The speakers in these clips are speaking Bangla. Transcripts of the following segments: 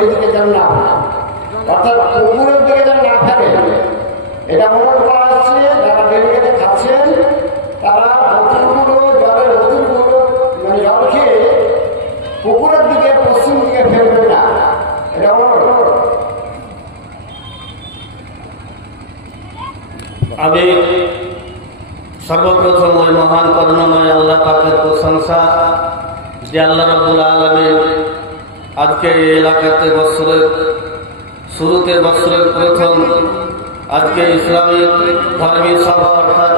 ওই দিকে যেন না ফেলে, অর্থাৎ পুকুরের দিকে যেন না ফেলে। এটা মনে করা হচ্ছে যারা বেরিয়ে খাচ্ছেন তারা বোতলগুলো, জলের বোতলগুলো মানে জল খেয়ে পুকুরের দিকে পশ্চিম দিকে ফেলবেন না, এটা মনে করো। আমি সর্বপ্রথম ওই মহান করুণাময় আল্লাহ পাকের প্রশংসা যে আল্লাহ রাব্বুল আলামিন আজকে এই এলাকাতে বছরের শুরুতে, বছরের প্রথম আজকে ইসলামিক ধর্মীয় সভা অর্থাৎ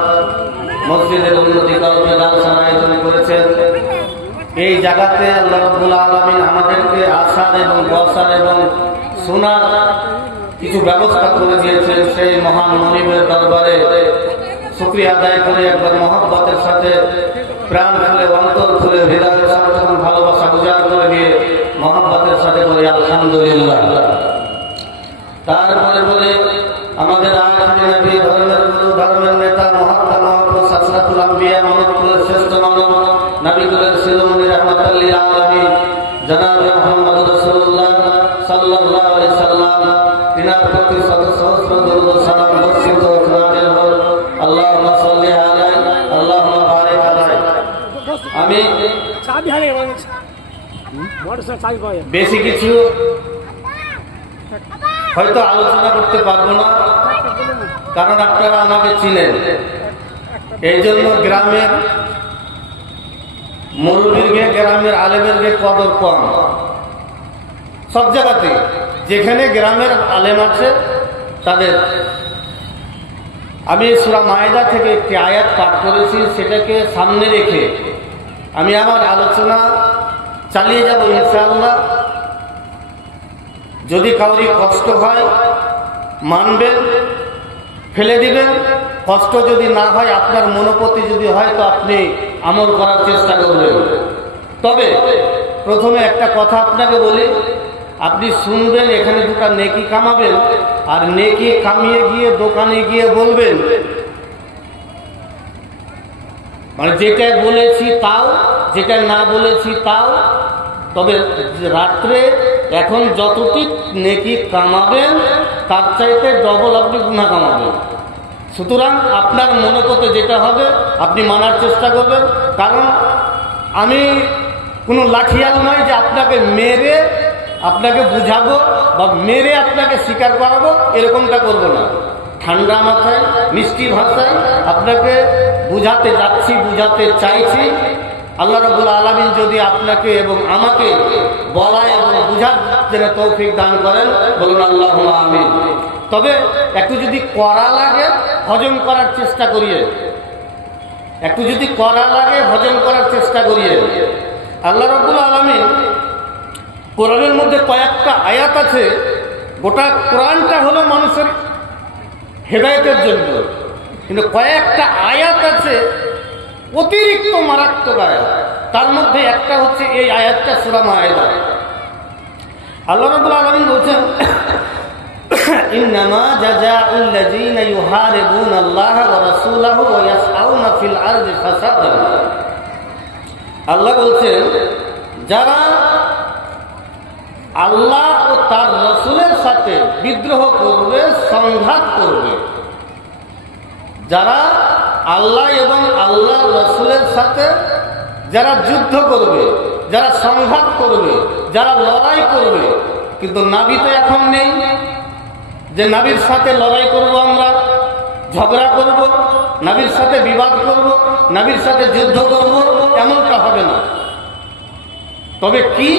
মসজিদের উন্নতি কল্পে জালসার আয়োজন করেছেন। এই জায়গাতে আল্লাহ রাব্বুল আলামিন আমাদেরকে আসার এবং বসার এবং শোনার কিছু ব্যবস্থা করে দিয়েছেন। সেই মহান মনিবের দরবারে শুকরিয়া আদায় করে একবার মহব্বতের সাথে প্রাণ খুলে, অন্তর খুলে, হৃদয়ের সাথে ভালোবাসা উজাড় করে দিয়ে মহব্বতের সাথে বলি আলহামদুলিল্লাহ। তারপরে বলে আমাদের আখিরি নবী, ধর্মের গুরু, ধর্মের নেতা, মহাত্মা মহাপুরুষ, আশরাফুল আম্বিয়া, মানবকুলের শ্রেষ্ঠ মানব, নবীকুলের শিরোমণি রহমাতুল লিল আলামিন জনাব মুহাম্মদ রাসূলুল্লাহ সাল্লাল্লাহু আলাইহি সাল্লাম, তিনার প্রতি শত সহস্র দরুদ ও সালাম বর্ষিত হোক, নাযিল হোক। আল্লাহুম্মা সাল্লি আলাইহি, আল্লাহুম্মা বারিক আলাইহি। আমি বেশি কিছু হয়তো আলোচনা করতে পারবো না, কারণ আপনারা আমাকে চিনেন। এই জন্য গ্রামের মুরব্বিরকে, গ্রামের আলেমেরকে কদর কম সব জায়গাতে। যেখানে গ্রামের আলেম আছে তাদের আমি সূরা মায়েদা থেকে একটি আয়াত পাঠ করেছি, সেটাকে সামনে রেখে আমি আমার আলোচনা চালিয়ে যাব ইনশাআল্লাহ। যদি কাউরি কষ্ট হয় মানবেন, ফেলে দিবেন। কষ্ট যদি না হয়, আপনার মনোপতি যদি হয়, তো আপনি আমল করার চেষ্টা করবেন। তবে প্রথমে একটা কথা আপনাকে বলি, আপনি শুনবেন, এখানে দুটো নেকি কামাবেন, আর নেকি কামিয়ে গিয়ে দোকানে গিয়ে বলবেন, মানে যেটা বলেছি তাও, যেটা না বলেছি তাও। তবে রাত্রে এখন যতটি নেকি কামাবেন তার চাইতে ডবল আপনি গুনাহ কামাবেন। সুতরাং আপনার মনোপথে যেটা হবে আপনি মানার চেষ্টা করবেন। কারণ আমি কোনো লাঠিয়াল নয় যে আপনাকে মেরে আপনাকে বুঝাবো বা মেরে আপনাকে স্বীকার করাবো, এরকমটা করবো না। ঠান্ডা মাথায়, মিষ্টি ভাষায় আপনাকে বুঝাতে যাচ্ছি, বুঝাতে চাইছি। আল্লাহ রাব্বুল আলামিন যদি আপনাকে এবং আমাকে বলা এবং বুঝার জন্য তৌফিক দান করেন, বলুন আল্লাহুম্মা আমিন। তবে একটু যদি করা লাগে হজম করার চেষ্টা করিয়ে, একটু যদি করা লাগে হজম করার চেষ্টা করিয়ে। আল্লাহ রাব্বুল আলামিন কোরআনের মধ্যে কয়েকটা আয়াত আছে, গোটা কোরআনটা হলো মানুষের হেদায়েতের জন্য, কিন্তু কয়েকটা আয়াত আছে অতিরিক্ত মারাত্মক আয়াত। তার মধ্যে একটা হচ্ছে এই আয়াতটা সূরা মায়েদা। আল্লাহ রাব্বুল আলামিন বলছেন, ইন্নামা জাযাউল লাযীনা ইউহারিবুনা আল্লাহ ওয়া রাসূলাহু ওয়া ইয়াসআউনা ফিল আরদি ফাসাদান। আল্লাহ বলছেন, যারা আল্লাহ ও তার রাসূলের সাথে বিদ্রোহ করবে, সংঘাত করবে, যারা আল্লাহ এবং আল্লাহর রাসূলের সাথে যারা যুদ্ধ করবে, যারা সংঘাত করবে, যারা লড়াই করবে, কিন্তু নবী তো এখন নেই যে নবীর সাথে লড়াই করব, আমরা ঝগড়া করব, নবীর সাথে বিবাদ করব, নবীর সাথে যুদ্ধ করব, এমনটা হবে না। তবে কি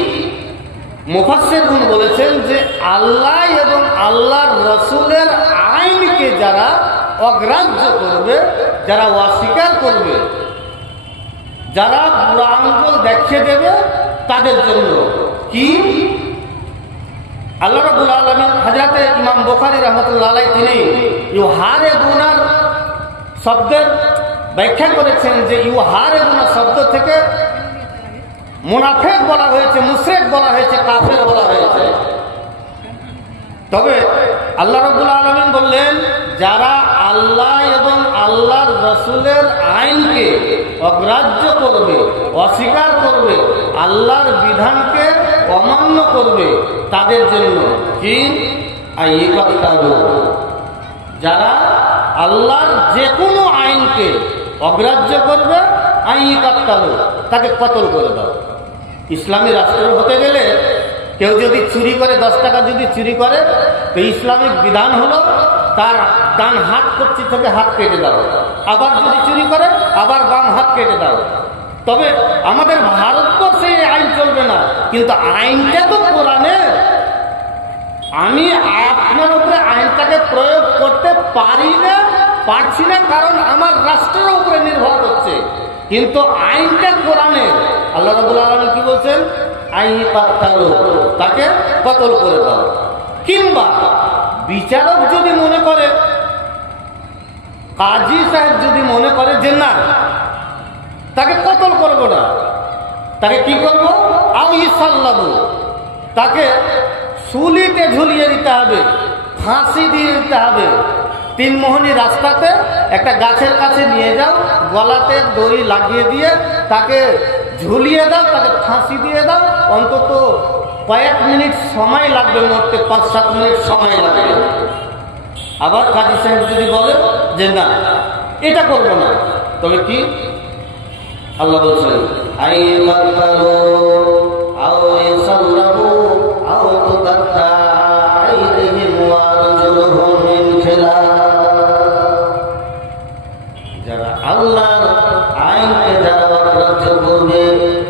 মুফাসসিরগণ বলেছেন যে আল্লাহ এবং আল্লাহর রাসূলের আইনকে যারা অগ্রাহ্য করবে, যারা অস্বীকার করবে, যারা বুড়া আঙ্গুল দেখিয়ে দেবে, তাদের জন্য কি আল্লাহ রাব্বুল আলামিন হযরতে ইমাম বুখারী রাহমাতুল্লাহ আলাইহি তিনি ইউহারিবুনার শব্দের ব্যাখ্যা করেছেন যে ইউহারিবুনা শব্দ থেকে মুনাফিক বলা হয়েছে, মুশরিক বলা হয়েছে, কাফের বলা হয়েছে। তবে আল্লাহ রাব্বুল আলামিন বললেন, যারা আল্লাহ এবং আল্লাহর রাসূলের আইনকে অগ্রাহ্য করবে, অস্বীকার করবে, আল্লাহর বিধানকে অমান্য করবে তাদের জন্য কি যারা আল্লাহর যে কোনো আইনকে অগ্রাহ্য করবে তাকে কতল করে দাও। ইসলামী রাষ্ট্র হতে গেলে কেউ যদি চুরি করে 10 টাকা যদি চুরি করে, তো ইসলামিক বিধান হলো তার ডান হাত কর্তৃক থেকে হাত কেটে দাও, আবার যদি চুরি করে আবার বাম হাত কেটে দাও। তবে আমাদের ভারতবর্ষে এই আইন চলবে না, কিন্তু আইনটা তো কোরআনের। আমি আপনার উপরে আইনটাকে প্রয়োগ করতে পারছি না, কারণ আমার রাষ্ট্রের উপরে নির্ভর করছে, কিন্তু আইনটা কোরআনের। আল্লাহ রাব্বুল আলামিন কি বলছেন? তাকে কতল করে দাও। কিংবা বিচারক যদি মনে করে, কাজী সাহেব যদি মনে করে যে না, তাকে কতল করবো না, তাকে কি করবো? তাকে শুলিতে ঝুলিয়ে দিতে হবে, ফাঁসি দিয়ে দিতে হবে। 3 মোহনী রাস্তাতে একটা গাছের কাছে নিয়ে যাও, গলাতে দড়ি লাগিয়ে দিয়ে তাকে ঝুলিয়ে দাও, তাকে ফাঁসি দিয়ে দাও। অন্তত কয়েক মিনিট সময় লাগবে, মরতে 5-7 মিনিট সময় লাগবে। আবার কাজী সাহেব যদি বলে যে না, এটা করবো না, তবে কি? আল্লাহ বলছেন যারা আল্লাহর আইনকে যারা অগ্রাহ্য করবে,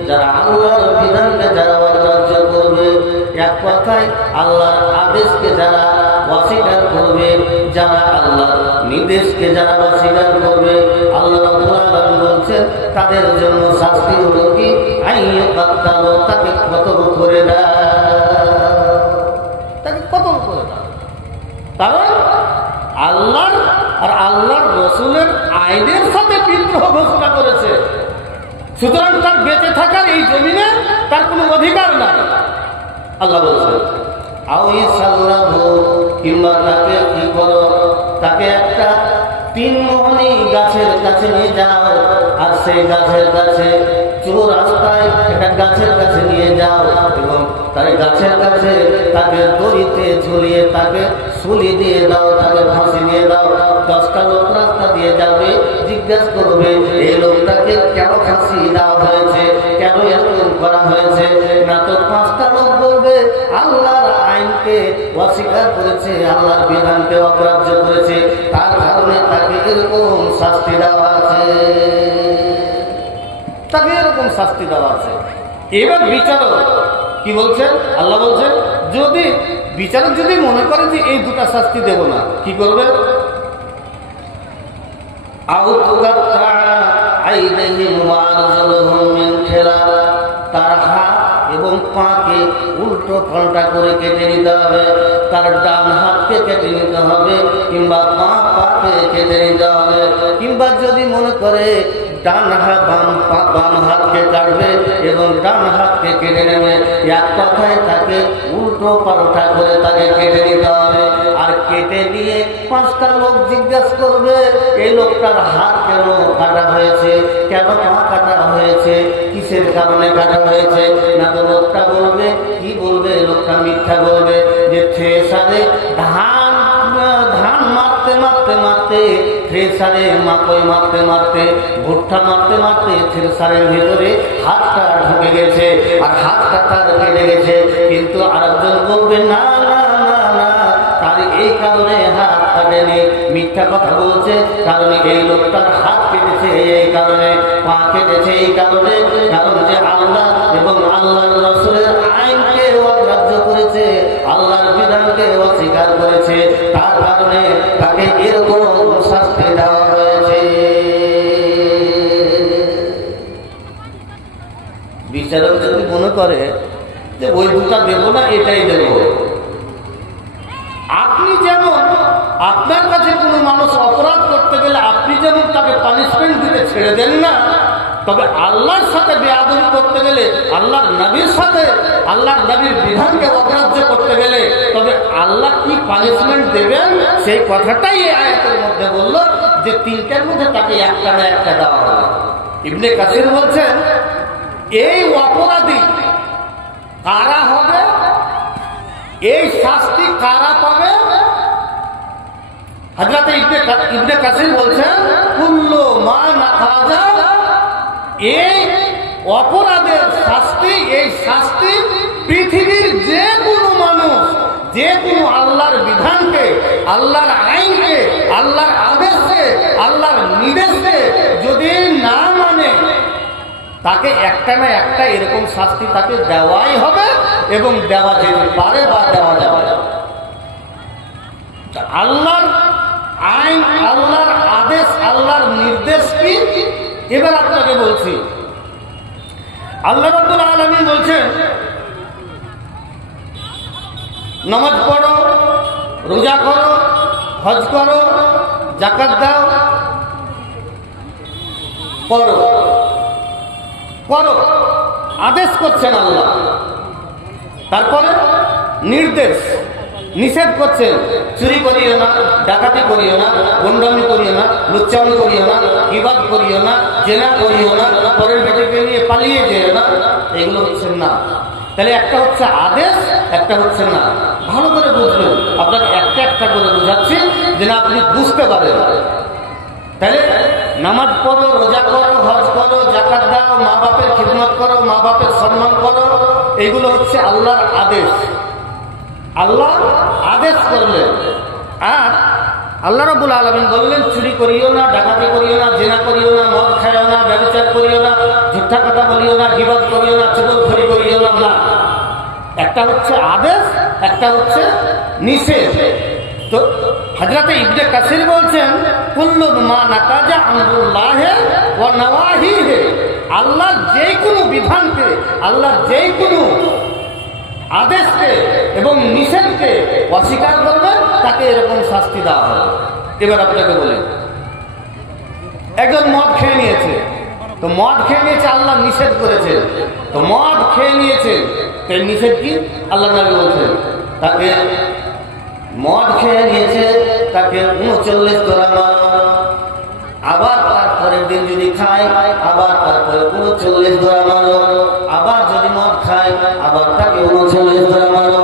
যারা আল্লাহর বিধানকে যারা অগ্রাহ্য করবে, এক কথায় আল্লাহর আদেশকে যারা অস্বীকার করবে, যারা আল্লাহর নির্দেশকে যারা অস্বীকার করবে, আল্লাহ রাব্বুল আলামিন বলছেন তাদের জন্য শাস্তি হলো কি? তাকে কতল করে দাও, তাকে কতল করে দাও। কারণ আল্লাহর আর আল্লাহর রাসূলের আইনের সাথে বিদ্রোহ ঘোষণা করেছে, সুতরাং তার বেঁচে থাকার এই জমিনে তার কোনো অধিকার নাই। আল্লাহ বলছেন কিংবা তাকে কি করো, তাকে একটা 3 মোহনী গাছের কাছে নিয়ে যাও, আর সেই গাছের কাছে চৌরাস্তায় একটা গাছের কাছে নিয়ে যাও, এবং তাই গাছের কাছে তাকে দড়িতে ঝুলিয়ে তাকে শুলি দিয়ে দাও, তাকে ফাঁসি দিয়ে দাও। 10টা লোক রাস্তা দিয়ে যাবে, জিজ্ঞাসা করবে এই লোকটাকে কেন ফাঁসি দেওয়া হয়েছে, কেন এরকম করা হয়েছে? না তো 5টা লোক বলবে আল্লাহর আইনকে অস্বীকার করেছে, আল্লাহর বিধানকে অগ্রাহ্য করেছে, তার কারণে তাকে এরকম শাস্তি দেওয়া আছে, তাকে এরকম শাস্তি দেওয়া আছে। এবার বিচারক কি বলছেন? আল্লাহ বলছেন যদি বিচারক যদি মনে করে যে এই 2টা শাস্তি দেব না, কি করবে? তার হাত এবং পাকে উল্টো পাল্টা করে কেটে নিতে হবে, তার ডান হাতকে কেটে নিতে হবে, কিংবা পাকে কেটে নিতে হবে। কিংবা যদি মনে করে ডান হাত বাম হাতকে কাটবে এবং ডান হাতকে কেটে নেবে, এক কথায় তাকে উল্টো পাল্টা করে তাকে কেটে নিতে হবে। আর কেটে নিয়ে 5টা লোক জিজ্ঞাসা করবে এই লোকটার হাত কেন কাটা হয়েছে, কেন পা কাটা হয়েছে, কিসের কারণে কাটা হয়েছে? না তো লোকটা বলবে, কি বলবে? লোকটা মিথ্যা বলবে যে থ্রেসারে ধান মারতে মারতে মারতে, থ্রেসারে মাকই মারতে মারতে, ভুট্টা মারতে মারতে থ্রেসারের ভিতরে হাতটা ঢুকে গেছে আর হাতটা তার কেটে গেছে। কিন্তু আরেকজন বলবে না না না না, তার এই কারণে হাত কাটেনি, মিথ্যা কথা বলছে, কারণ এই লোকটার হাত কেটেছে এই কারণে, পা কেটেছে এই কারণে, কারণ যে আল্লাহ এবং আল্লাহর রাসূলের আইনকে অগ্রাহ্য করেছে, আল্লাহর বিধানকে অস্বীকার করেছে, তার কারণে তাকে এরকম শাস্তি দেওয়া হয়েছে। বিচারক যদি মনে করে যে ওই 2টা দেব না, এটাই দেব। আপনি যেমন আপনার কাছে কোনো মানুষ অপরাধ করতে গেলে আপনি যেমন তাকে পানিশমেন্ট দিতে ছেড়ে দেন না, তবে আল্লাহর সাথে বেয়াদবি করতে গেলে, আল্লাহর নবীর সাথে আল্লাহর নবীর বিধানকে অগ্রাহ্য করতে গেলে তবে আল্লাহ কি পানিশমেন্ট দেবেন সেই কথাটাই এই আয়াতের মধ্যে বলল যে 3টার মধ্যে তাকে একটা না একটা দেওয়া হবে। ইবনে কাসির বলছেন এই অপরাধী কারা হবে, এই শাস্তি কারা পাবে? হযরত ইবনে কাসির বলছেন কুল্লু মা নাকাজা, এই অপরাধের শাস্তি, এই শাস্তি পৃথিবীর যে কোনো মানুষ, যে কোনো আল্লাহর বিধানকে, আল্লাহর আইনকে, আল্লাহর আদেশকে, আল্লাহর নির্দেশকে যদি না মানে তাকে একটা না একটা এরকম শাস্তি তাকে দেওয়াই হবে এবং দেওয়া যেতে পারে বা দেওয়া যাবে। আল্লাহর আইন, আল্লাহর আদেশ, আল্লাহর নির্দেশ কি? এবার আপনাকে বলছি। আল্লাহ রাব্বুল আলামিন বলছেন নামাজ পড়ো, রোজা করো, হজ করো, যাকাত দাও, করো করো, আদেশ করছেন আল্লাহ। তারপরে নির্দেশ, নিষেধ করছেন চুরি করিও না, ডাকাতি করিও না, গুন্ডামি করিও না, লুচ্চামি করিও না, গীবত করিও না, জেনা করিও না, পরের বেটিকে নিয়ে পালিয়ে যেও না, এগুলো হচ্ছে না। তাহলে একটা হচ্ছে আদেশ, একটা হচ্ছে না। ভালো করে বুঝবেন, আপনাকে একটা একটা করে বুঝাচ্ছি যেন আপনি বুঝতে পারেন। তাহলে নামাজ পড়ো, রোজা করো, হজ করো, যাকাত দাও, মা বাপের খিদমত করো, মা বাপের সম্মান করো, এগুলো হচ্ছে আল্লাহর আদেশ। আল্লাহ আদেশ করলেন। আর আল্লাহ রাব্বুল আলামিন বললেন চুরি করিও না, ডাকাতি করিও না, জেনা করিও না, মদ খাইও না, ব্যভিচার করিও না, মিথ্যা কথা বলিও না, গীবত করিও না, চুগলখড়ি করিও না। না, একটা হচ্ছে আদেশ, একটা হচ্ছে নিষেধ। তো হযরত ইবনে কাসির বলছেন কুল্লু মা নাকাজা আমরুল্লাহি ওয়া নওয়াহিহি, আল্লাহর যে কোনো বিধানকে, আল্লাহর যে কোনো আদেশকে এবং নিষেধকে অস্বীকার করবে তাকে এরকম শাস্তি দেওয়া হবে। এবার আপনাকে বলি, একজন মদ খেয়ে নিয়েছে, তো মদ খেয়ে নিয়েছে, আল্লাহ নিষেধ করেছে, তো মদ খেয়ে নিয়েছে, তো নিষেধ কি? আল্লাহ নবী বলছেন তাকে মদ খেয়ে নিয়েছে, তাকে 39 ধরা মারো। আবার তারপরের দিন যদি খায়, আবার তারপরে 39 ধরা মারো। আবার যদি মদ খায়, আবার তাকে 39 ধরা মারো।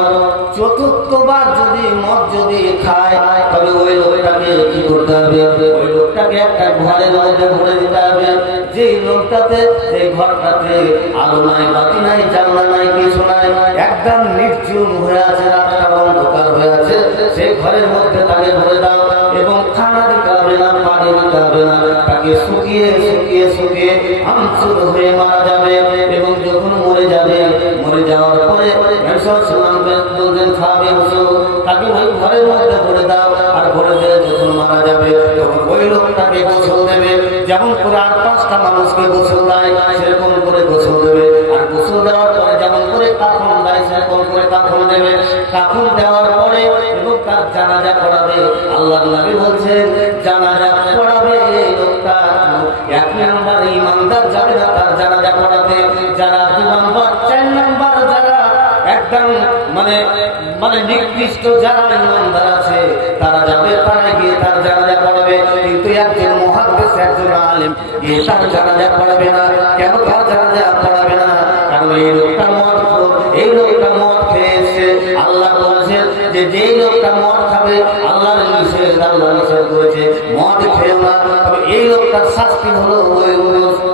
চতুর্থবার যদি মদ যদি খায়, তবে ওই লোকটাকে কি করতে হবে? ওই লোকটাকে একটা ঘরের মধ্যে ভরে দিতে হবে। যেই লোকটাতে, সেই ঘরটাতে আলো নাই, বাতি নাই, জানলা নাই, কিছু নাই, একদম নির্জুম হয়ে আছে, রাস্তা অন্ধকার হয়ে আছে, সেই ঘরের মধ্যে তাকে ভরে দাও এবং খানা দিতে হবে না, পানি দিতে হবে না, তাকে শুকিয়ে শুকিয়ে শুকিয়ে আমসুর হয়ে মারা যাবে। এবং যখন মরে যাবে, মরে যাওয়ার পরে বলছেন খাবে, তাকে ওই ঘরের মধ্যে ভরে দাও। আর ভরে দিয়ে যখন মারা যাবে, তখন ওই লোকটাকে গোসল দেবে, যেমন করে আর 5টা মানুষকে গোসল দেয় সেরকম করে গোসল দেবে। আর গোসল দেওয়ার পরে যেমন করে কাফন দেয় সেরকম করে কাফন দেবে। কাফন দেওয়ার পরে এবং তার জানাজা পড়াবে। আল্লাহর নবী বলছেন জানাজা পড়াবে এই লোকটা 1 নাম্বার ইমানদার যাবে না তার জানাজা পড়াতে। যারা 2 নাম্বার 4 নাম্বার যারা একদম মানে নিকৃষ্ট যারা ইমানদার আছে তারা যাবে, তারা গিয়ে তার জানাজা পড়াবে। কিন্তু একজন মুহাদ্দিস, একজন আলেম গিয়ে তার জানাজা পড়াবে না। কেন তার জানাজা পড়াবে না? কারণ এই লোকটা মদ, এই লোকটা মদ খেয়েছে। আল্লাহ বলছেন যে যেই লোকটা মদ খাবে, আল্লাহ নিষেধ করেছে মদ খেয়ে না। তবে এই লোকটার শাস্তি হলো ওই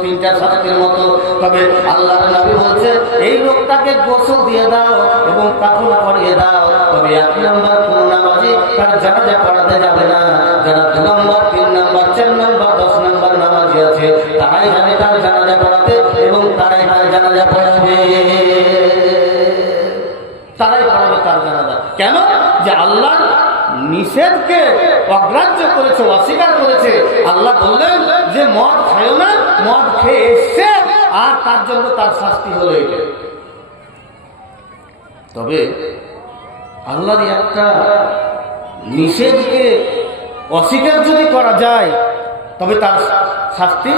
3টা শাস্তির মতো। তবে আল্লাহ নবী বলছেন এই লোকটাকে গোসল দিয়ে দাও এবং কাফন পরিয়ে দাও। তবে 1 নাম্বার কোন নামাজি তার জানাজা পড়াতে যাবে না। যারা 2 নাম্বার, 3 নাম্বার, 4 নাম্বার, 10 নাম্বার নামাজি আছে তারাই যাবে তার জানাজা পড়াতে এবং তারাই তার জানাজা পড়াবে, তারাই পড়াবে তার জানাজা। কেন? যে আল্লাহ নিষেধকে অগ্রাহ্য করেছে, অস্বীকার করেছে। আল্লাহ বললেন যে মদ খায় না, মদ খেয়ে এসছে আর তার জন্য তার শাস্তি হলো এটা। তবে আল্লাহর একটা নিষেধকে অস্বীকার যদি করা যায় তবে তার শাস্তি।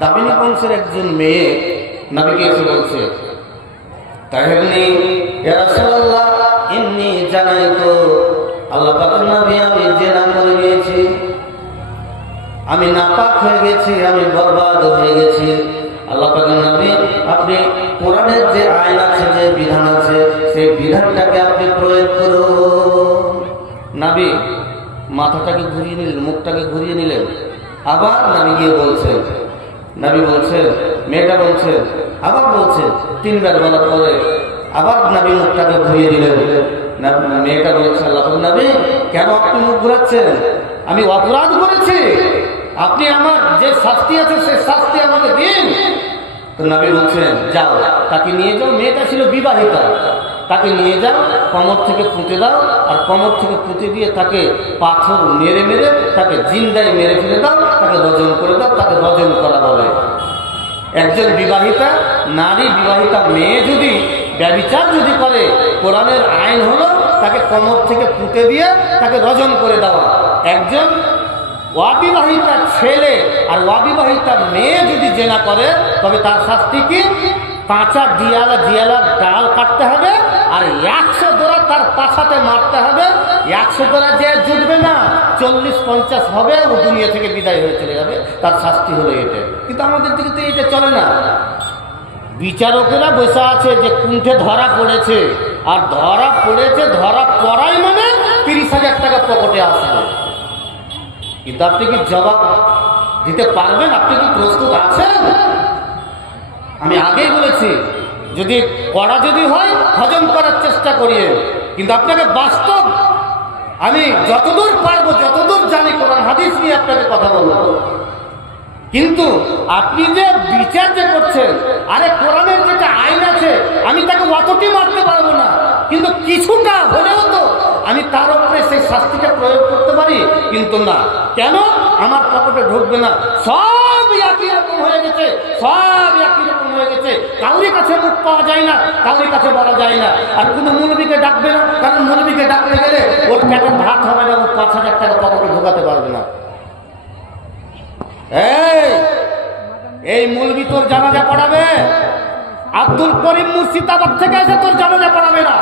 দাবিনী বংশের একজন মেয়ে নবীকে এসে বলছে তাহলে ইয়া রাসূলুল্লাহ ইন্নী জানাইতু, আল্লাহ পাকের নবী আমি জিনা করে গেছি, আমি নাপাক হয়ে গেছি, আমি বরবাদ হয়ে গেছি। আল্লাহ পাকের নবী আপনি কোরআনের যে আইন আছে, যে বিধান আছে, সেই বিধানটাকে আপনি প্রয়োগ করুন। নবী মাথাটাকে ঘুরিয়ে নিলেন, মুখটাকে ঘুরিয়ে নিলেন। আবার নবী গিয়ে বলছেন, নবী বলছেন, মেয়েটা বলছে, আবার বলছে, 3 বার বলার পরে আবার নবী মুখটাকে ঘুরিয়ে দিলেন। মেয়েটা বলছে, আল্লাহ নবী কেন আপনি মুখ ঘুরাচ্ছেন? আমি অপরাধ করেছি, আপনি আমার যে শাস্তি আছে সে শাস্তি আমাকে দিন। তো নবী বলছেন, যাও তাকে নিয়ে যাও। মেয়েটা ছিল বিবাহিতা, তাকে নিয়ে যাও, কোমর থেকে পুঁতে দাও, আর কোমর থেকে পুঁতে দিয়ে তাকে পাথর মেরে মেরে তাকে জিন্দায় মেরে ফেলে দাও, তাকে রজন করে দাও। তাকে রজন করা বলে। একজন বিবাহিতা নারী, বিবাহিতা মেয়ে যদি ব্যভিচার যদি করে, কোরআনের আইন হলো তাকে কোমর থেকে পুঁতে দিয়ে তাকে রজন করে দেওয়া। একজন অবিবাহিতা ছেলে আর অবিবাহিতা মেয়ে যদি জেনা করে, তবে তার শাস্তি কি? কাঁচা জিয়ালার ডাল কাটতে হবে, আর 100 দোড়া তার পাছাতে মারতে হবে। 100 দোড়া যে জুটবে না, 40-50 হবে, ও দুনিয়া থেকে বিদায় হয়ে চলে যাবে। তার শাস্তি হলো এটা। কিন্তু আমাদের দিকে তো এটা চলে না। বিচারকেরা বসে আছে যে কুণ্ঠে ধরা পড়েছে, আর ধরা পড়েছে, ধরা পড়াই মানে 30,000 টাকা পকেটে আসবে। কিন্তু আপনি কি জবাব দিতে পারবেন? আপনি কি প্রস্তুত আছেন? আমি আগেই বলেছি, যদি করা যদি হয় হজম করার চেষ্টা করিয়ে, কিন্তু আপনাকে বাস্তব, আমি যতদূর পারবো, যতদূর জানি কোরআন হাদিস নিয়ে আপনাকে কথা বলবো। কিন্তু আপনি যে বিচার যে করছেন, আরে কোরআনের যেটা আইন আছে, আমি তাকে অতটি মারতে পারবো না, কিন্তু কিছুটা হলেও তো আমি তার উপরে সেই শাস্তিটা প্রয়োগ করতে পারি। কিন্তু না, কেন? আমার পকেটে ঢুকবে না। সব একই রকম হয়ে গেছে, সব একই রকম হয়ে গেছে। কাউরি কাছে মুখ পাওয়া যায় না, কাউরি কাছে বলা যায় না। আর কোনো মৌলবীকে ডাকবে না, কারণ মৌলবীকে ডাকতে গেলে ওর পেটে ভাত হবে না, ও 5,000 টাকা পকেটে ঢোকাতে পারবে না। এই মৌলবী তোর জানাজা পড়াবে, আব্দুল করিম মুর্শিদাবাদ থেকে এসে তোর জানাজা পড়াবে না।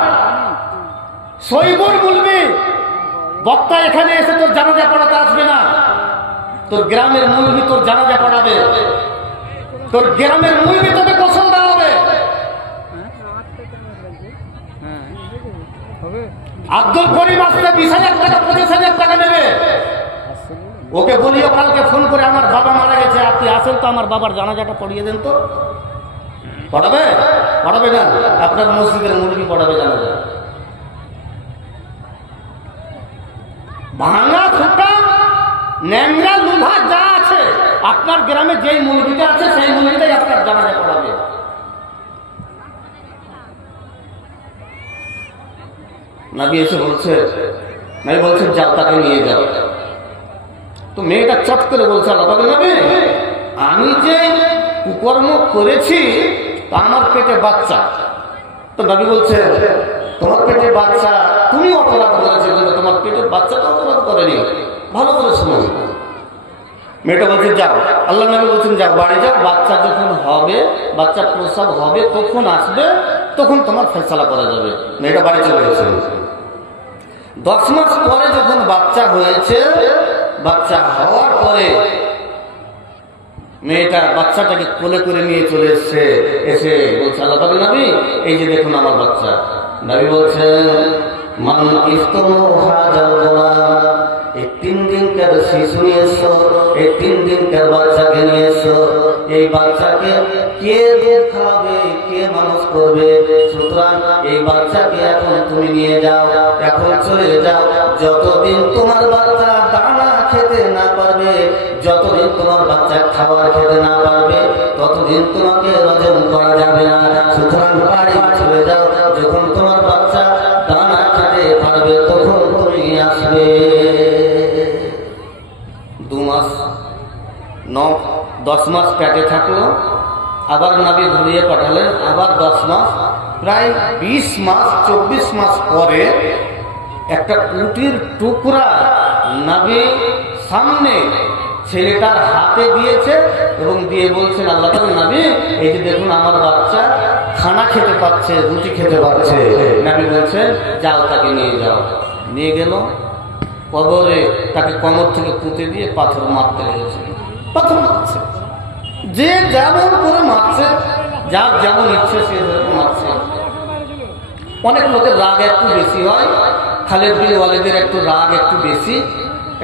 সৈবুর মৌলবী বক্তা এখানে এসে তোর জানাজা পড়াতে আসবে না। তোর গ্রামের মৌলবী তোর জানাজা পড়াবে, তোর গ্রামের মৌলবী তোকে গোসল দেওয়া হবে। আব্দুল করিম আসলে 20,000 টাকা 25,000 টাকা নেবে। ওকে বলিও কালকে ফোন করে, আমার বাবা মারা গেছে, আপনি আসেন তো আমার বাবার জানাজাটা পড়িয়ে দেন তো। পড়াবে? পড়াবে না। আপনার মসজিদের মৌলবী পড়াবে জানাজা। ভাঙা ফুটা ন্যাংরা লুভা যা আছে, আপনার গ্রামে যেই মৌলবীটা আছে সেই মৌলবীটাই আপনার জানাজা পড়াবে। নবী এসে বলছে, নবী বলছেন যাও তাকে নিয়ে যাও। তো মেয়েটা চট করে বলছে, আল্লাহ নবী আমি যে কুকর্ম করেছি তা আমার পেটে বাচ্চা। তো নবী বলছে, তোমার পেটে বাচ্চা, তুমি অপরাধ করেছো, কিন্তু তোমার পেটের বাচ্চাটা অপরাধ করেনি। ভালো করে শুনো। মেয়েটা বলছে যাও। আল্লাহ নবী বলছেন যাও, বাড়ি যাও, বাচ্চা যখন হবে, বাচ্চা প্রসব হবে, তখন আসবে, তখন তোমার ফয়সালা করা যাবে। মেয়েটা বাড়ি চলে গেছে। 10 মাস পরে যখন বাচ্চা হয়েছে, বাচ্চা হওয়ার পরে মেয়েটা বাচ্চাটাকে কোলে করে নিয়ে চলে এসছে। এসে বলছে, আল্লাহ পাক নবী এই যে দেখুন আমার বাচ্চা। নবী বলছেন, মান ইফতানু হাজাল গোলাম, এই 3 দিনকার শিশু নিয়ে এসো, এই 3 দিনকার বাচ্চাকে নিয়ে এসো। এই বাচ্চাকে কে দুধ খাওয়াবে, কে মানুষ করবে? সুতরাং এই বাচ্চাকে এখন তুমি নিয়ে যাও, এখন চলে যাও। যতদিন তোমার বাচ্চা দানা খেতে না পারবে, যতদিন তোমার বাচ্চা খাবার খেতে না পারবে, ততদিন তোমাকে রজন করা যাবে না। সুতরাং বাড়ি চলে যাও, যখন তোমার বাচ্চা দানা খেতে পারবে তখন তুমি আসবে। 2 মাস 10 মাস পেটে থাকলো, আবার নবী ঘুরিয়ে পাঠালেন, আবার 10 মাস, প্রায় 20 মাস 24 মাস পরে একটা উটির টুকরা নবী সামনে ছেলেটার হাতে দিয়েছে এবং দিয়ে বলছেন, আল্লাহ নবী এই যে দেখুন আমার বাচ্চা খানা খেতে পারছে, রুটি খেতে পারছে। নবী বলছেন যাও তাকে নিয়ে যাও। নিয়ে গেল কবরে, তাকে কোমর থেকে পুঁতে দিয়ে পাথর মারতে লেগেছে। পাথর মারছে, যে যেমন করে মারছে, যার যেমন ইচ্ছে সে যেরকম মারছে। অনেক লোকের রাগ একটু বেশি হয়, খালেদ বিন ওয়ালিদের একটু রাগ একটু বেশি।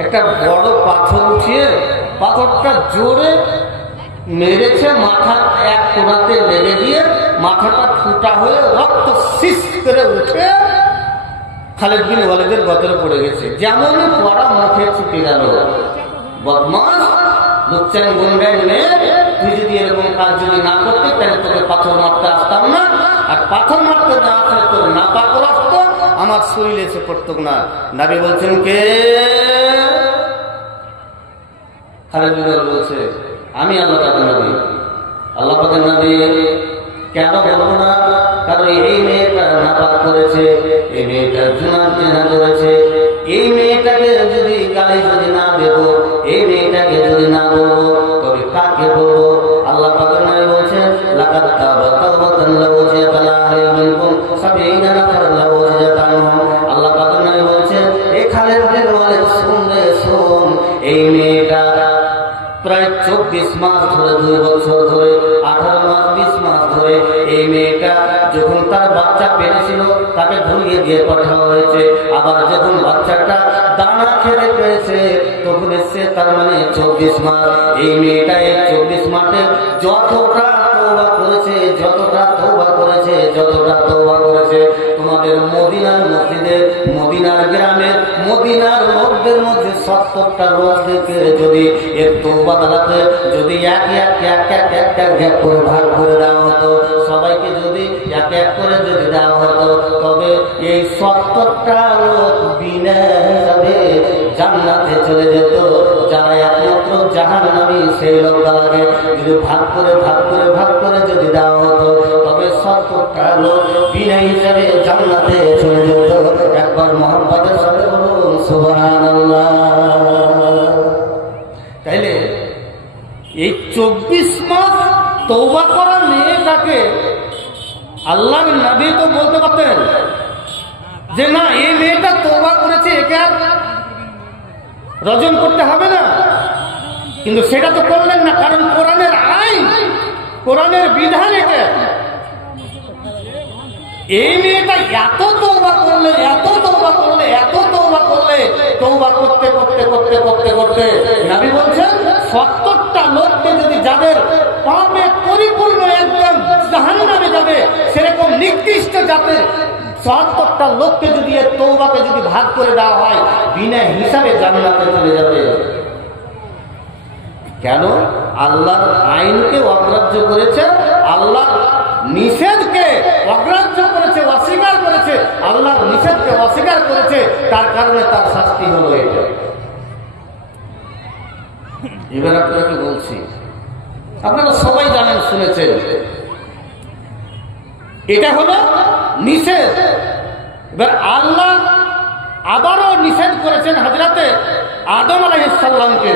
একটা বড় পাথর উঠিয়ে পাথরটা জোরে মেরেছে, মাথার এক কোণাতে লেগে দিয়ে মাথাটা ফুটা হয়ে রক্ত শিস করে উঠে খালেদ বিন ওয়ালিদের গতরে পড়ে গেছে। যেমনই পড়া মুখে ছুটে গেল, বদমাস লুচ্চান গুন্ডাই মেয়ে, তুই যদি এরকম কাজ যদি না করতে তাহলে তোকে পাথর মারতে আসতাম না, আর পাথর মারতে না আসলে তোর না পাক রক্ত আমার শরীরে এসে পড়তো না। নবী বলছেন কে? খালেদ বিন ওয়ালিদ বলছে আমি আল্লাহ পাকের নবী। আল্লাহ পাকের নবী কেন বলবো না? কারণ এই মেয়েটা নাপাক করেছে, এই মেয়েটা জিনা করেছে, এই মেয়েটাকে যদি গালি যদি না দেবো, এই মেয়েটাকে যদি না বলবো, তবে কাকে বলবো? আল্লাহ পাকের নবী বলছেন লাকাদ তাবা তাওবাতান লাওয়াজিয়াতান আলাইহিম সাবিঈনা নাফারান লাওয়াজিয়াতানহুম। আল্লাহ পাকের নবী বলছেন এই খালেদ বিন ওয়ালিদ শুনলে শোন, এই মেয়েটা প্রায় 24 মাস ধরে, 2 বছর ধরে, 18 মাস 20 মাস ধরে এই মেয়েটা যখন তার বাচ্চা পেয়েছিল তাকে ধরিয়ে দিয়ে পাঠানো হয়েছে। আবার যখন বাচ্চাটা দানা খেতে পেয়েছে তখন এসছে, তার মানে 24 মাস। এই মেয়েটা এই 24 মাসে যতটা তওবা করেছে, যতটা তওবা করেছে, যতটা তওবা করেছে, তোমাদের মদিনার মসজিদে, মদিনার গ্রামে, মদিনার লোকদের মধ্যে 70টা লোক থেকে যদি এর তওবা দাঁড়াতে যদি এক করে ভাগ করে দেওয়া হতো, সবাইকে যদি এক এক করে যদি দেওয়া হতো, তবে এই 70টা লোক বিনা হিসাবে জান্নাতে চলে যেত। যারা একমাত্র জাহান্নামী সেই লোকগুলোকে যদি ভাগ করে যদি দেওয়া হতো, তবে 70টা লোক বিনা হিসাবে জান্নাতে চলে যেত। একবার মুহাম্মদের সাথে বলুন সুবহানাল্লাহ। তাইলে এই 24 মাস তওবা করা মেয়েটাকে আল্লাহর নবী তো বলতে পারতেন যে না, এই মেয়েটা তওবা করেছে, একে আর রজম করতে হবে না, কিন্তু সেটা তো করলেন না। কারণ কোরআনের আইন, কোরআনের বিধান এটা। এই মেয়েটা এত তওবা করলে, তওবা করতে নবী বলছেন 70টা লোককে যদি, যাদের পাপে পরিপূর্ণ একদম জাহান্নামে যাবে সেরকম নির্দিষ্ট জাতের 70টা লোককে যদি এর তওবাকে যদি ভাগ করে দেওয়া হয়, বিনা হিসাবে জান্নাতে চলে যাবে। কেন? আল্লাহর আইনকে অগ্রাহ্য করেছে, আল্লাহর নিষেধকে অগ্রাহ্য করেছে, অস্বীকার করেছে, আল্লাহর নিষেধকে অস্বীকার করেছে, তার কারণে তার শাস্তি হলো এটা। এবার আপনাকে বলছি, আপনারা সবাই জানেন, শুনেছেন, এটা হলো নিষেধ। এবার আল্লাহ আবারও নিষেধ করেছেন হযরতে আদম আলাইহিস সালামকে।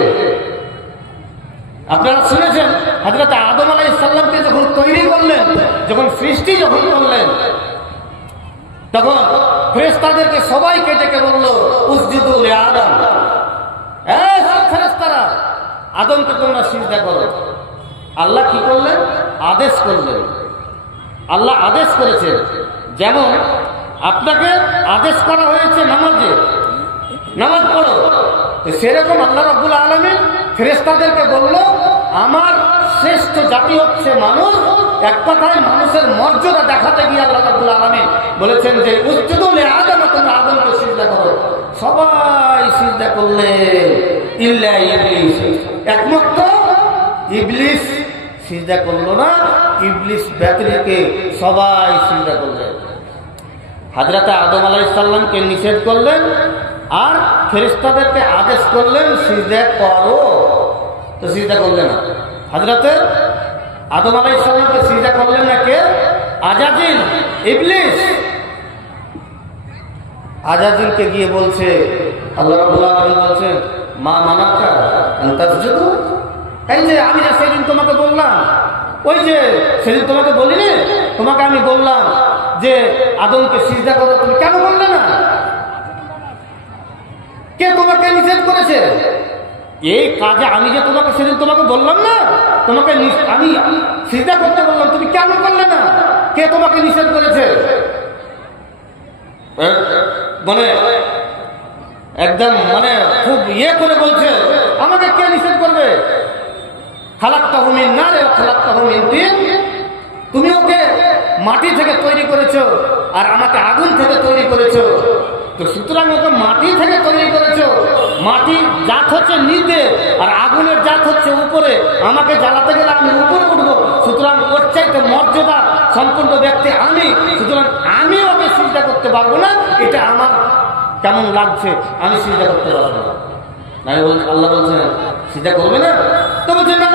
আপনারা শুনেছেন হযরত আদম আলাইহিস সালামকে যখন তৈরি করলেন, যখন সৃষ্টি যখন করলেন, তখন ফেরেশতাদেরকে সবাইকে ডেকে বলল উসজুদু লি আদম, এই সব ফেরেশতারা আদমকে তোমরা সিজদা করো। আল্লাহ কি করলেন? আদেশ করলেন। আল্লাহ আদেশ করেছেন, যেমন আপনাকে আদেশ করা হয়েছে নামাজে, নামাজ পড়ো, সেরকম আল্লাহ রাব্বুল আলামিন ফেরেশতাদেরকে বলল আমার শ্রেষ্ঠ জাতি হচ্ছে মানুষ। এক কথায় মানুষের মর্যাদা দেখাতে গিয়ে আল্লাহ রাব্বুল আলামিন বলেছেন যে উসজুদু লি আদম, তোমরা আদমকে সিজদা করো। সবাই সিজদা করলেন ইল্লা ইবলিস, একমাত্র ইবলিস সিজদা করলো না। ইবলিস ব্যতিরেকে সবাই সিজদা করলেন। হযরত আদম আলাইহিস সালামকে নিষেধ করলেন আর ফেরেশতাদেরকে আদেশ করলেন সিজদা করো, তো সিজদা করলেন না। হযরত আদম আলাইহিস সালামকে সিজদা করলেন না কে? আজাজিল, ইবলিস। আজাজিলকে গিয়ে বলছে, আল্লাহ রাব্বুল আলামিন বলছেন মা মানাকা আন তাসজুদু, এই যে আমি যে সেদিন তোমাকে বললাম, ওই যে সেদিন তোমাকে বলিনি, তোমাকে আমি বললাম যে আদমকে সিজদা করো, তুমি কেন বললে না? কে তোমাকে নিষেধ করেছে? এই কাজে আমি যে তোমাকে সেদিন তোমাকে বললাম না, তোমাকে আমি সিজদা করতে বললাম, তুমি কেন করলে না? কে তোমাকে নিষেধ করেছে? মানে একদম মানে খুব করে বলছে, আমাকে কে নিষেধ করবে? খালাক্তাহু মিন নার ওয়া খালাক্তাহু মিন তিন, তুমি ওকে মাটি থেকে তৈরি করেছো আর আমাকে আগুন থেকে তৈরি করেছো। তো সুতরাং ওকে মাটি থেকে তৈরি করেছো, মাটির জাত হচ্ছে নিচে আর আগুনের জাত হচ্ছে উপরে, আমাকে জ্বালাতে গেলে আমি উপরে উঠবো, সুতরাং ওর চাইতে মর্যাদা সম্পূর্ণ ব্যক্তি আমি, সুতরাং আমি ওকে সিজদা করতে পারবো না। এটা আমার কেমন লাগছে, আমি সিজদা করতে পারবো না। আল্লাহ বলছেন সিজদা করবে না? তো বলছেন না,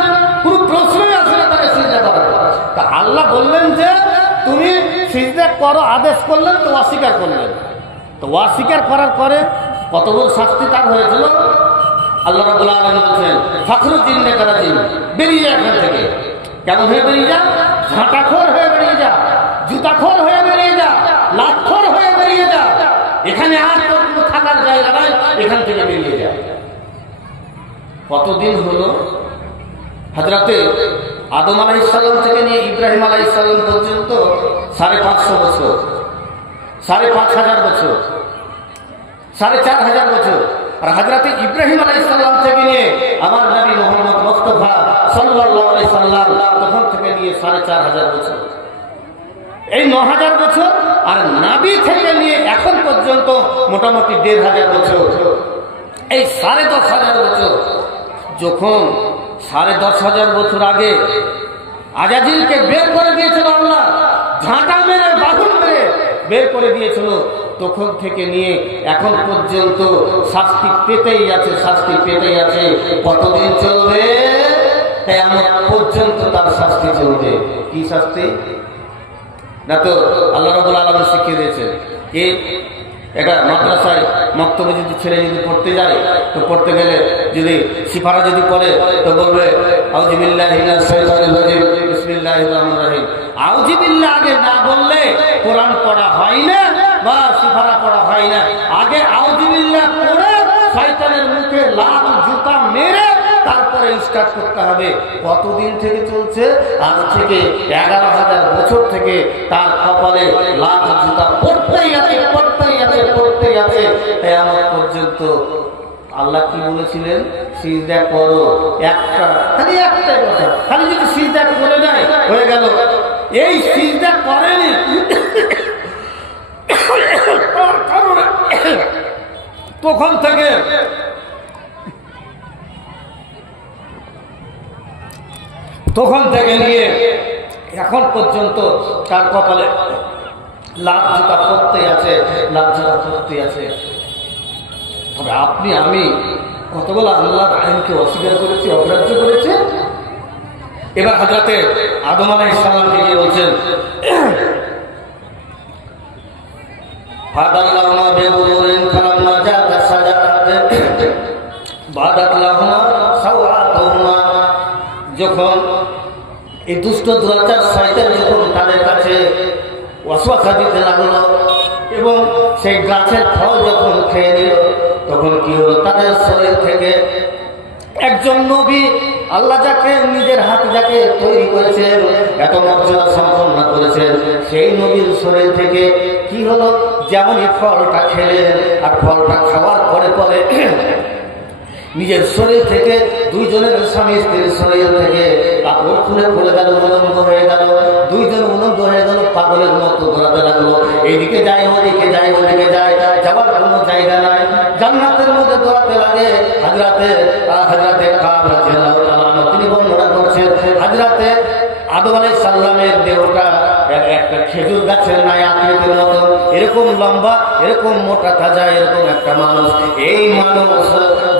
কোনো প্রশ্নই আসে না তাকে সিজদা করার। তা আল্লাহ বললেন যে তুমি সিজদা করো, আদেশ করলেন, তো অস্বীকার করলেন। তো অস্বীকার করার পরে কত বড় শাস্তি তার হয়েছিল। আল্লাহ রাব্বুল আলামিন বলছেন ফখরুদ্দিন নেকারাজি, বেরিয়ে যা এখান থেকে। কেমন হয়ে বেরিয়ে যা? ঝাঁটাখোর হয়ে বেরিয়ে যা, জুতাখোর হয়ে বেরিয়ে যা, লাখখোর হয়ে বেরিয়ে যা, এখানে আর তোর কোনো থাকার জায়গা নাই, এখান থেকে বেরিয়ে যা। কতদিন হলো? হযরতে আদম আলাইহিস সালাম থেকে নিয়ে ইব্রাহিম আলাইহিস সালাম পর্যন্ত 550 বছর, 5,500 বছর, 4,500 বছর। আর হযরতে ইব্রাহিম আলাইহিস সালাম থেকে নিয়ে আমার নবী মুহাম্মদ মুস্তাফা সাল্লাল্লাহু আলাইহি সাল্লাম তখন থেকে নিয়ে 4,500 বছর, এই 9,000 বছর। আর নবী থেকে নিয়ে এখন পর্যন্ত মোটামুটি 1,500 বছর, এই 10,500 বছর। যখন 10,500 বছর আগে আজাজিলকে বের করে দিয়েছিল আল্লাহ, ঝাঁটা মেরে বাঁধন মেরে বের করে দিয়েছিল, তখন থেকে নিয়ে এখন পর্যন্ত শাস্তি পেতেই আছে, শাস্তি পেতেই আছে। কতদিন চলবে? কিয়ামত পর্যন্ত তার শাস্তি চলবে। কি শাস্তি? না তো আল্লাহ রাব্বুল আলামিন শিখিয়ে দিয়েছেন কি এটা মাদ্রাসায় মক্তবে যদি ছেলে যদি পড়তে যায়, তো পড়তে গেলে যদি সিফারা যদি পড়ে তো বলবে আউযু বিল্লাহি মিনাশ শাইতানির রাজিম বিসমিল্লাহির রহমানির রহিম। আউযু বিল্লাহ আগে না বললে কোরআন পড়া হয় না বা সিফারা পড়া হয় না। আগে আউযু বিল্লাহ পড়ে শয়তানের মুখে লাত জুতা মেরে তারপরে স্টার্ট করতে হবে। কতদিন থেকে চলছে? আজ থেকে 11,000 বছর থেকে তার কপালে লাত জুতা পড়তেই আছে, পড়তেই আছে, পড়তেই আছে কিয়ামত পর্যন্ত। আল্লাহ কি বলেছিলেন? সিজদা করো। খালি একটাই কথা, খালি যদি সিজদা করে দেয় হয়ে গেল। এই সিজদা করেনি তখন থেকে নিয়ে এখন পর্যন্ত তার কপালে লাভ জুতা পড়তে আছে, লাভ জুতা পড়তে আছে। তবে আপনি আমি কতগুলো আল্লাহর আইনকে অস্বীকার করেছি, অগ্রাহ্য করেছে। এবার হযরতে আদম আলাইহিস সালামকে গিয়ে বলছেন ফাদাল্লাহুমা বিগুরুরিন ফালাম্মা জাআত আশ-শাজারাতু বাদাত লাহুমা সাওআতুহুমা। যখন এই দুষ্ট দুরাচার শয়তান যখন তাদের কাছে ওয়াসওয়াসা দিতে লাগলো এবং সেই গাছের ফল যখন খেয়ে নিল, তখন কি হলো? তাদের শরীর থেকে একজন নবী, আল্লাহ যাকে নিজের হাত যাকে তৈরি করেছেন, এত মর্যাদা সম্পন্ন করেছেন, সেই নবীর শরীর থেকে কি হলো? যেমন এই ফলটা খেলেন আর ফলটা খাওয়ার পরে পরে নিজের শরীর থেকে দুইজনের স্বামী স্ত্রীর শরীর থেকে কাপড় খুলে খুলে গেল, উলঙ্গ হয়ে গেল, দুইজন উলঙ্গ হয়ে গেল, পাগলের মতো দৌড়াতে লাগলো। এইদিকে যায়, ওদিকে যায়, ওদিকে যায়, যাওয়ার কোনো জায়গা নাই। জান্নাতের মধ্যে দৌড়াতে লাগে। হযরতে কাব রাদিয়াল্লাহু তাআলা তিনি বর্ণনা করছেন, হযরতে আদম আলাইহিস সালামের দেহটা একটা খেজুর গাছের ন্যায় আকৃতির মতো, এরকম লম্বা, এরকম মোটা তাজা, এরকম একটা মানুষ। এই মানুষ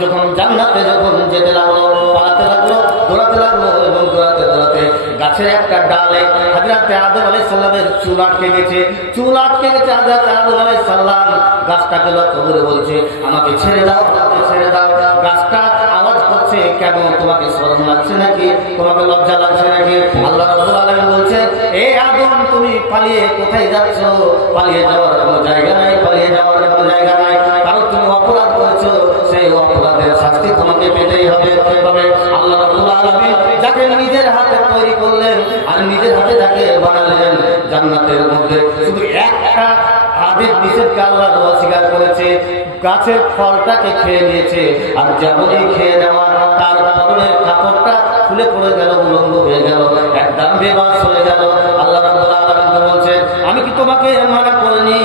যখন জান্নাতে যখন যেতে লাগলো, পালাতে লাগলো, দৌড়াতে লাগলো এবং দৌড়াতে দৌড়াতে গাছের একটা ডালে হযরতে আদম আলাইহিস সালামের চুল আটকে গেছে। চুল আটকে গেছে। হযরতে আদম আলাইহিস সালাম গাছটাকে লক্ষ্য করে বলছে, আমাকে ছেড়ে দাও, আমাকে ছেড়ে দাও। গাছটা আওয়াজ করছে, কেন? তোমাকে শরম লাগছে নাকি? তোমাকে লজ্জা লাগছে নাকি? আল্লাহ রাব্বুল আলামিন বলছে, এ আদম তুমি পালিয়ে কোথায় যাচ্ছ? পালিয়ে যাওয়ার কোনো জায়গা নাই, পালিয়ে যাওয়ার কোনো জায়গা নাই। কারণ তুমি অপরাধ করেছো, সেই অপরাধের শাস্তি তোমাকে পেতেই হবে। নিষেধকে আল্লাহ অস্বীকার করেছে, গাছের ফলটাকে খেয়ে নিয়েছে। আর যেমনই খেয়ে নেওয়া, তার পরনের কাপড়টা খুলে পড়ে গেল, উলঙ্গ হয়ে গেল, একদম বেবাস হয়ে গেল। আল্লাহ রাব্বুল আলামিন বলছেন, আমি কি তোমাকে মানা করিনি?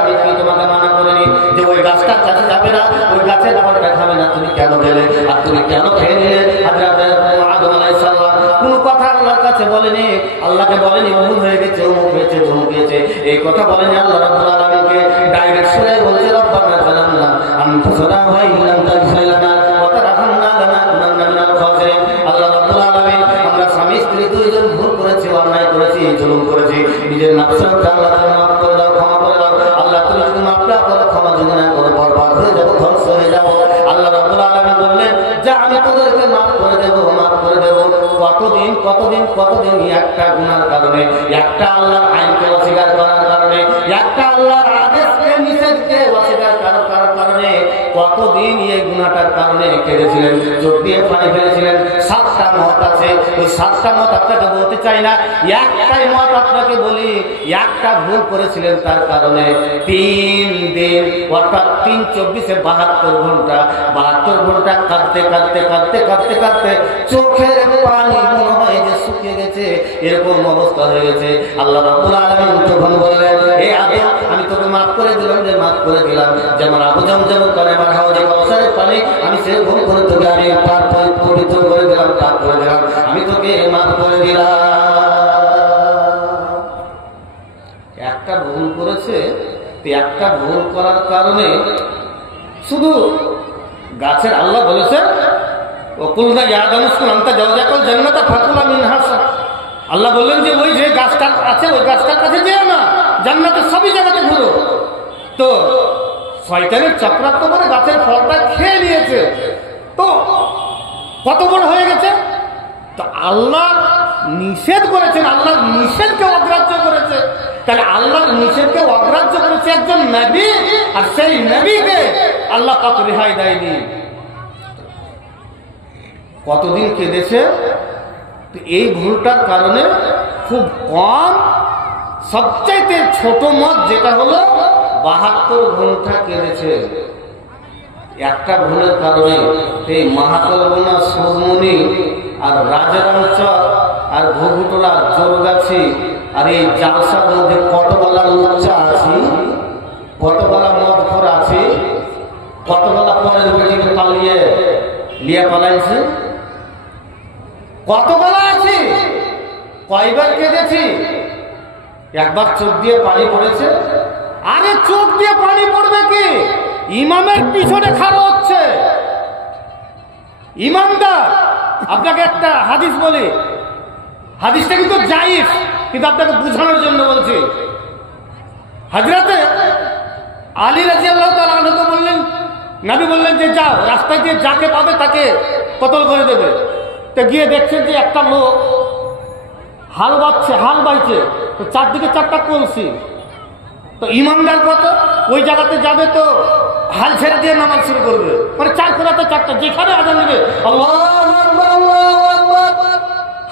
আমি কি তোমাকে মানা করিনি যে ওই গাছটার কাছে যাবে না, ওই গাছের ফলটা খাবে না? তুমি কেন গেলে আর তুমি কেন খেয়ে নিলে? আদম আলাইহিস সালাম কোন কথা আল্লাহর কাছে বলেনি, আল্লাহকে বলেনি অমুক হয়ে গেছে, অমুক হয়েছে, তমুক হয়েছে, এই কথা বলেনি। আল্লাহ রাব্বুল আলামিনকে ডাইরেক্ট শুনে বলছে, রব্বানা যালামনা আনফুসানা ওয়া ইন লাম তাগফির লানা ওয়া তারহামনা লানাকুনান্না মিনাল খাসিরিন। আল্লাহ রাব্বুল আলামিন, আমরা স্বামী স্ত্রী দুইজন ভুল করেছি, অন্যায় করেছি, জুলুম করেছি, নিজের নফসকে আল্লাহ তুমি মাফ করে দাও, ক্ষমা করে দাও। আল্লাহ তুমি যদি মাফ না করো, ক্ষমা যদি না করো, বরবাদ হয়ে যাবো, ধ্বংস হয়ে যাবো। আল্লাহ রাব্বুল আলামিন বললেন যে আমি তোদেরকে মাফ করে দেবো, মাফ করে দেবো। কতদিন কতদিন কতদিন? একটা গুনার কারণে, একটা আল্লাহর আইনকে অস্বীকার করার কারণে, একটা আল্লাহর আদেশকে নিষেধকে অস্বীকার করার কারণে কতদিন এই গুনাহটার কারণে কেঁদেছিলেন, চোখ দিয়ে পানি ফেলেছিলেন। 7টা মত আছে, ওই 7টা মত আপনাকে বলতে চাই না, একটাই মত আপনাকে বলি। একটা ভুল করেছিলেন, তার কারণে 3 দিন, অর্থাৎ 3 24 72 ঘন্টা, 72 ঘন্টা কাঁদতে কাঁদতে কাঁদতে কাঁদতে কাঁদতে চোখের পানি মনে হয় যে শুকিয়ে গেছে, এরকম অবস্থা হয়ে গেছে। আল্লাহ রাব্বুল আলামিন তখন বললেন, এই আদম, আমি তোকে মাফ করে দিলাম, যে মাফ করে দিলাম, যেমন আবু জামজাম করে আমার হাওজে কাউসারের পানি, আমি সেরকম করে তোকে আমি পবিত্র করে দিলাম, পাক করে দিলাম, আমি তোকে মাফ করে দিলাম। একটা ভুল করেছে, একটা ভুল করার কারণে শুধু গাছের, আল্লাহ বলেছেন ওকুলনা ইয়াদাম উসকুন আনতা জাওজাকাল জান্নাতা ফাকুলা মিনহা। আল্লাহ বললেন যে ওই যে গাছটা আছে, ওই গাছটার কাছে যেও না, জান্নাতের সবই জায়গাতে ঘুরো। তো শয়তানের চক্রান্ত করে গাছের ফলটা খেয়ে নিয়েছে, তো কত বড় হয়ে গেছে। তো আল্লাহ নিষেধ করেছেন, আল্লাহ নিষেধকে অগ্রাহ্য করেছে। তাহলে আল্লাহর নিষেধকে অগ্রাহ্য করেছে একজন নবী, আর সেই নবীকে আল্লাহ পাক রেহাই দেয়নি। কতদিন কেঁদেছে? এই ভুলটার কারণে খুব কম, সবচাইতে ছোট মত যেটা হলো 72 ঘন্টা কেঁদেছে একটা ভুলের কারণে। এই মাহাকলবনা, সুরমণি, আর রাজারামচর, আর ঘুঘুটলা, জোরগাছি, আর এই জালসার মধ্যে কতবেলা লুচ্চা আছি, কতবেলা মদ খোর আছি, কতবেলা পরের বেটিকে পালিয়ে লিয়া পালাইছি, কতবেলা আছি, কয়বার কেঁদেছি। একবার চোখ দিয়ে পানি পড়েছে। আরে চোখ দিয়ে পানি পড়বে কি? ইমামের পিছনে খাড়া হচ্ছে ইমামদার। আপনাকে একটা হাদিস বলি, হাদিসটা কিন্তু জায়েজ, কিন্তু আপনাকে বোঝানোর জন্য বলছি। হযরতে আলী রাদিয়াল্লাহু তাআলা আনহু বললেন, নবী বললেন যে যাও, রাস্তায় দিয়ে যাকে পাবে তাকে কতল করে দেবে। তো গিয়ে দেখছেন যে একটা লোক হাল বাচ্ছে, হাল বাইছে, তো চারদিকে 4টা কলসি। তো ইমানদার কত ওই জায়গাতে যাবে, তো হাল ছেড়ে দিয়ে নামাজ শুরু করবে, মানে 4 কোণাতে 4টা, যেখানে আজান দেবে আল্লাহু আকবার, আল্লাহু আকবার,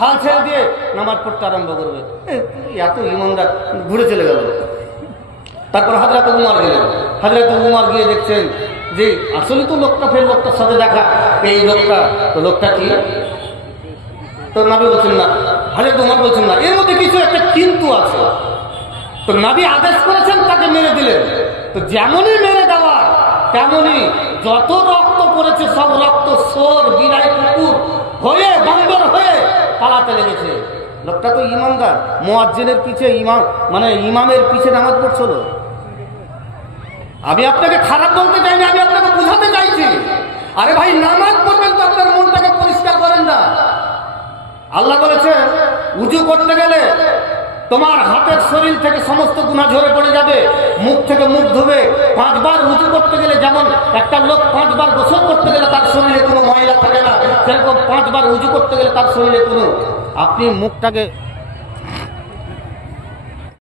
হাল ছেড়ে দিয়ে নামাজ পড়তে আরম্ভ করবে। এত ইমানদার ঘুরে চলে গেল। তারপর হযরত উমর গেলেন। হযরত উমর গিয়ে দেখছেন যে আসলে তো লোকটা, ফের লোকটার সাথে দেখা, এই লোকটা, তো লোকটা কি? তো নবী বলছেন না, হযরত উমর বলছেন না, এর মধ্যে কিছু একটা কিন্তু আছে। তো নবী আদেশ করেছেন, তাকে মেরে দিলেন। তো যেমনই মেরে দেওয়া, তেমনই যত রক্ত পড়েছে সব রক্ত সোর, বিড়াই, কুকুর হয়ে, বান্দর হয়ে পালাতে লেগেছে। লোকটা তো ইমানদার, মুয়াজ্জিনের পিছে ইমাম, মানে ইমামের পিছে নামাজ পড়ছিল। আমি আপনাকে খারাপ বলতে চাইনি, আমি আপনাকে বুঝাতে চাইছি। আরে ভাই, নামাজ পড়বেন তো আপনার মনটাকে পরিষ্কার করেন না। আল্লাহ বলেছে উজু করতে গেলে তোমার হাতের শরীর থেকে সমস্ত গুনাহ ঝরে পড়ে যাবে, মুখ থেকে মুখ ধুবে। 5 বার উজু করতে গেলে, যেমন একটা লোক 5 বার গোসল করতে গেলে তার শরীরে কোনো ময়লা থাকে না, সেরকম 5 বার উজু করতে গেলে তার শরীরে কোনো, আপনি মুখটাকে